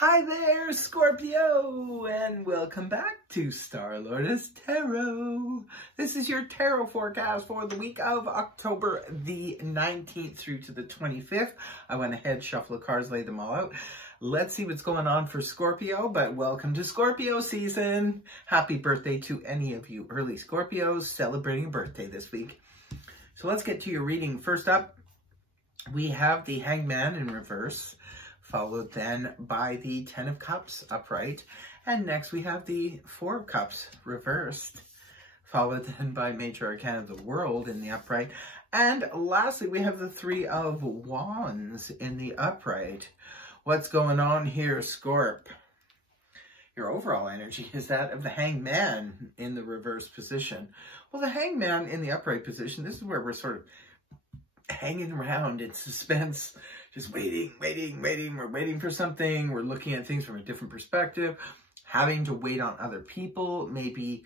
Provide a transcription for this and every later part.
Hi there, Scorpio, and welcome back to Star Lotus Tarot. This is your tarot forecast for the week of October the 19th through to the 25th. I went ahead, shuffled the cards, laid them all out. Let's see what's going on for Scorpio, but welcome to Scorpio season. Happy birthday to any of you early Scorpios celebrating a birthday this week. So let's get to your reading. First up, we have the Hangman in reverse, followed then by the Ten of Cups upright. And next we have the Four of Cups reversed, followed then by Major Arcana of the World in the upright. And lastly, we have the Three of Wands in the upright. What's going on here, Scorp? Your overall energy is that of the Hangman in the reverse position. Well, the Hangman in the upright position, this is where we're sort of hanging around in suspense, just waiting. We're waiting for something. We're looking at things from a different perspective, having to wait on other people, maybe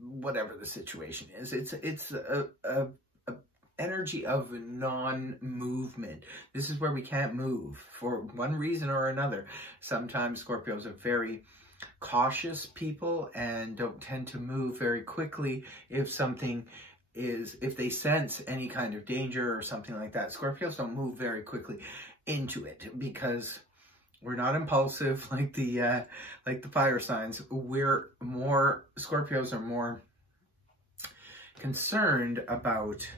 whatever the situation is. It's a energy of non-movement. This is where we can't move for one reason or another. Sometimes Scorpios are very cautious people and don't tend to move very quickly if they sense any kind of danger or something like that. Scorpios don't move very quickly into it because we're not impulsive like the fire signs. Scorpios are more concerned about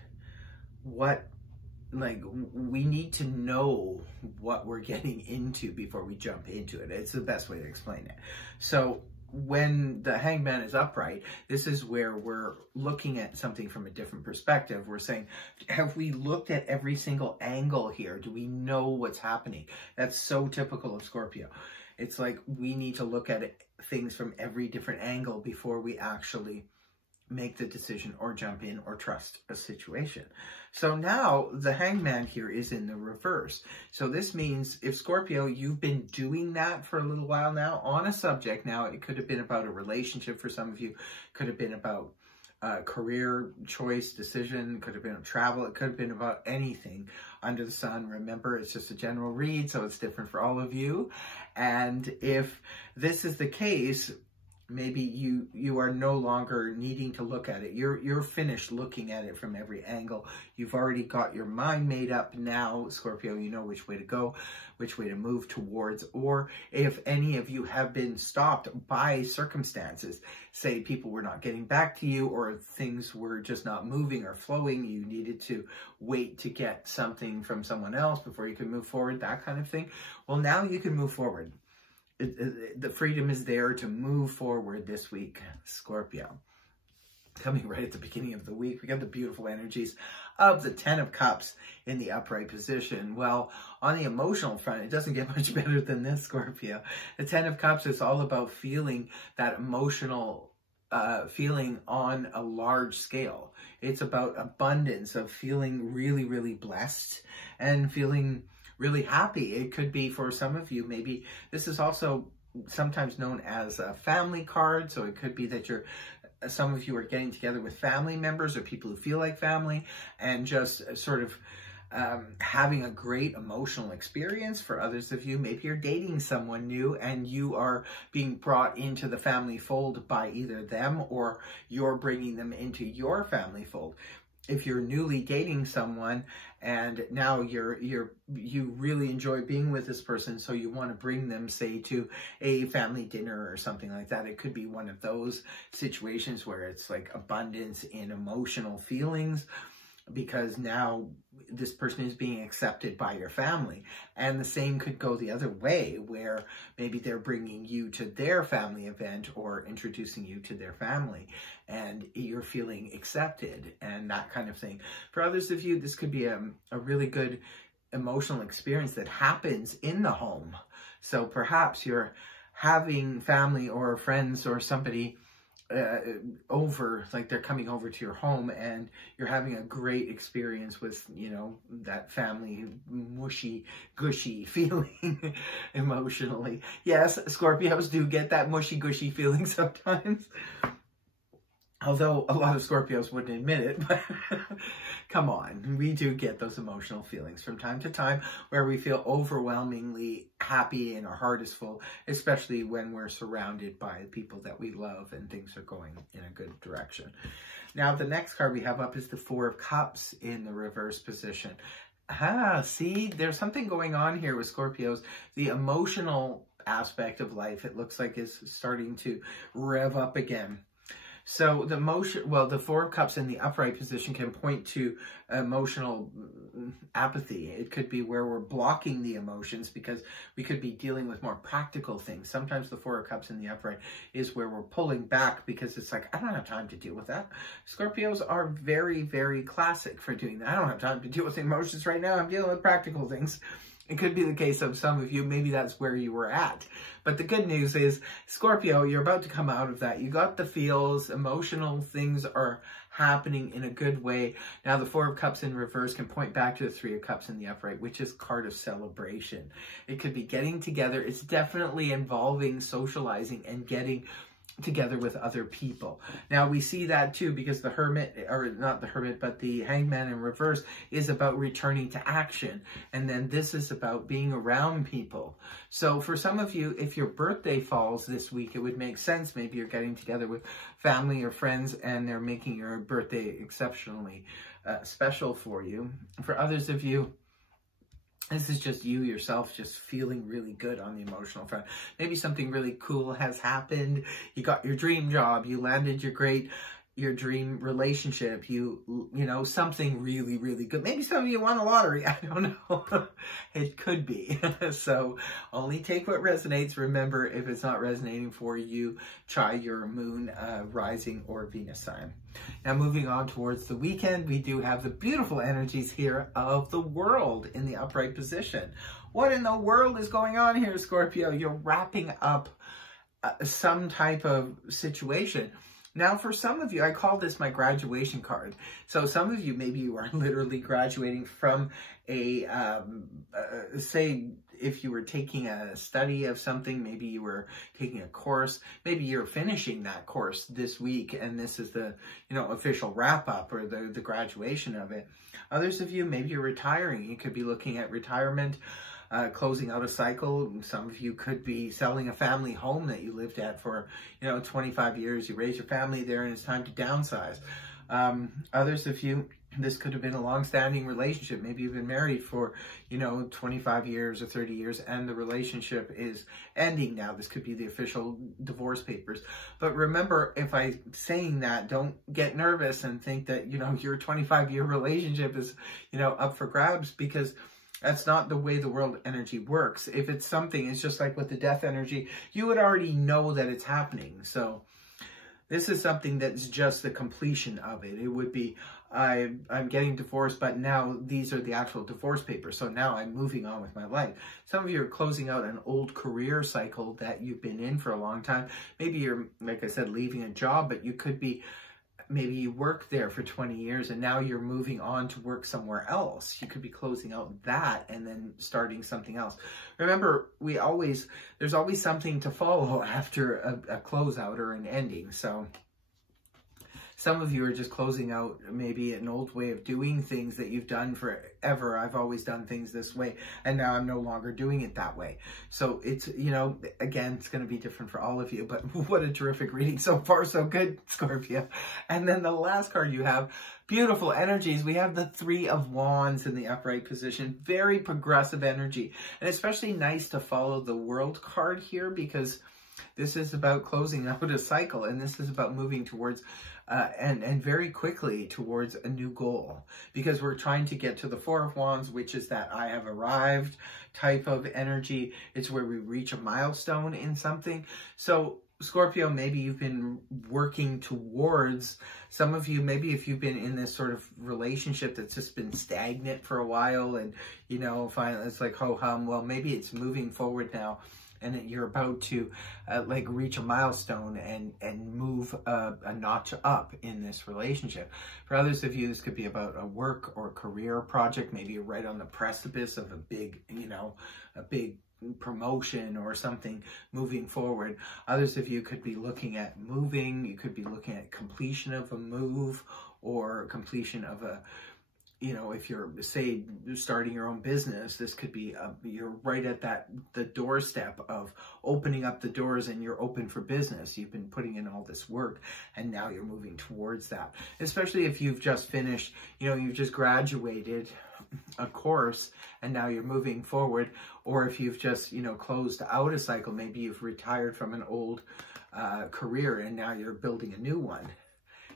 we need to know what we're getting into before we jump into it. It's the best way to explain it. So when the Hangman is upright, this is where we're looking at something from a different perspective. We're saying, have we looked at every single angle here? Do we know what's happening? That's so typical of Scorpio. It's like we need to look at things from every different angle before we actually make the decision or jump in or trust a situation. So now the Hangman here is in the reverse. So this means if Scorpio, you've been doing that for a little while now on a subject. Now it could have been about a relationship for some of you, could have been about career choice, decision, could have been travel, it could have been about anything under the sun. Remember, it's just a general read, so it's different for all of you. And if this is the case, maybe you are no longer needing to look at it. You're finished looking at it from every angle. You've already got your mind made up now, Scorpio. You know which way to go, which way to move towards. Or if any of you have been stopped by circumstances, say people were not getting back to you or things were just not moving or flowing, you needed to wait to get something from someone else before you could move forward, that kind of thing. Well, now you can move forward. The freedom is there to move forward this week, Scorpio. Coming right at the beginning of the week, we got the beautiful energies of the Ten of Cups in the upright position. Well, on the emotional front, it doesn't get much better than this, Scorpio. The Ten of Cups is all about feeling that emotional feeling on a large scale. It's about abundance, of feeling really, really blessed and feeling really happy. It could be for some of you, maybe this is also sometimes known as a family card. So it could be that some of you are getting together with family members or people who feel like family and just sort of having a great emotional experience. For others of you, maybe you're dating someone new and you are being brought into the family fold by either them or you're bringing them into your family fold. If you're newly dating someone and now you really enjoy being with this person, so you want to bring them, say, to a family dinner or something like that. It could be one of those situations where it's like abundance in emotional feelings, because now this person is being accepted by your family. And the same could go the other way, where maybe they're bringing you to their family event or introducing you to their family and you're feeling accepted and that kind of thing. For others of you, this could be a really good emotional experience that happens in the home. So perhaps you're having family or friends or somebody over, like they're coming over to your home and you're having a great experience with, you know, that family mushy, gushy feeling emotionally. Yes, Scorpios do get that mushy, gushy feeling sometimes. Although a lot of Scorpios wouldn't admit it, but come on, we do get those emotional feelings from time to time where we feel overwhelmingly happy and our heart is full, especially when we're surrounded by people that we love and things are going in a good direction. Now, the next card we have up is the Four of Cups in the reverse position. See, there's something going on here with Scorpios. The emotional aspect of life, it looks like, is starting to rev up again. So the Four of Cups in the upright position can point to emotional apathy. It could be where we're blocking the emotions because we could be dealing with more practical things. Sometimes the Four of Cups in the upright is where we're pulling back because it's like, I don't have time to deal with that. Scorpios are very, very classic for doing that. I don't have time to deal with emotions right now. I'm dealing with practical things. It could be the case of some of you, maybe that's where you were at. But the good news is, Scorpio, you're about to come out of that. You got the feels, emotional things are happening in a good way. Now, the Four of Cups in reverse can point back to the Three of Cups in the upright, which is card of celebration. It could be getting together. It's definitely involving socializing and getting together with other people. Now we see that too because the Hermit, or not the Hermit, but the Hangman in reverse is about returning to action. And then this is about being around people. So for some of you, if your birthday falls this week, it would make sense. Maybe you're getting together with family or friends and they're making your birthday exceptionally special for you. For others of you, this is just you yourself just feeling really good on the emotional front. Maybe something really cool has happened. You got your dream job. You landed your dream relationship. You know, something really, really good. Maybe some of you won the lottery. I don't know. It could be. So only take what resonates. Remember, if it's not resonating for you, try your moon, rising, or Venus sign. Now, moving on towards the weekend, we do have the beautiful energies here of the World in the upright position. What in the world is going on here, Scorpio? You're wrapping up some type of situation. Now, for some of you, I call this my graduation card. So some of you, maybe you are literally graduating from a, say, if you were taking a study of something, maybe you were taking a course, maybe you're finishing that course this week, and this is the, official wrap up or the graduation of it. Others of you, maybe you're retiring. You could be looking at retirement, closing out a cycle. Some of you could be selling a family home that you lived at for, 25 years. You raised your family there and it's time to downsize. Others of you, this could have been a long-standing relationship. Maybe you've been married for, 25 years or 30 years and the relationship is ending now. This could be the official divorce papers. But remember, if I'm saying that, don't get nervous and think that, your 25-year relationship is, up for grabs, because that's not the way the world energy works. If it's something, it's just like with the death energy, you would already know that it's happening. So this is something that's just the completion of it. It would be, I'm getting divorced, but now these are the actual divorce papers. So now I'm moving on with my life. Some of you are closing out an old career cycle that you've been in for a long time. Maybe you're, like I said, leaving a job, but you could be, maybe you worked there for 20 years and now you're moving on to work somewhere else. You could be closing out that and then starting something else. Remember, there's always something to follow after a closeout or an ending. So some of you are just closing out maybe an old way of doing things that you've done forever. I've always done things this way, and now I'm no longer doing it that way. So it's, again, it's going to be different for all of you, but what a terrific reading. So far, so good, Scorpio. And then the last card you have, beautiful energies. We have the Three of Wands in the upright position. Very progressive energy, and especially nice to follow the World card here because this is about closing out a cycle, and this is about moving towards and very quickly towards a new goal, because we're trying to get to the Four of Wands, which is that I have arrived type of energy. It's where we reach a milestone in something. So Scorpio, maybe you've been working towards, some of you, maybe if you've been in this sort of relationship that's just been stagnant for a while and, finally it's like ho-hum, well, maybe it's moving forward now. And you're about to reach a milestone and move a notch up in this relationship. For others of you, this could be about a work or career project. Maybe you're right on the precipice of a big, promotion or something moving forward. Others of you could be looking at moving. You could be looking at completion of a move or completion of a, you know, if you're, say, starting your own business, this could be, you're right at the doorstep of opening up the doors and you're open for business. You've been putting in all this work and now you're moving towards that. Especially if you've just finished, you know, you've just graduated a course and now you're moving forward. Or if you've just, you know, closed out a cycle, maybe you've retired from an old career and now you're building a new one.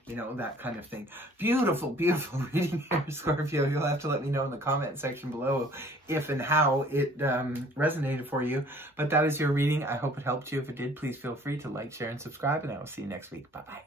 You know, that kind of thing. Beautiful, beautiful reading here, Scorpio. You'll have to let me know in the comment section below if and how it resonated for you. But that is your reading. I hope it helped you. If it did, please feel free to like, share, and subscribe. And I will see you next week. Bye-bye.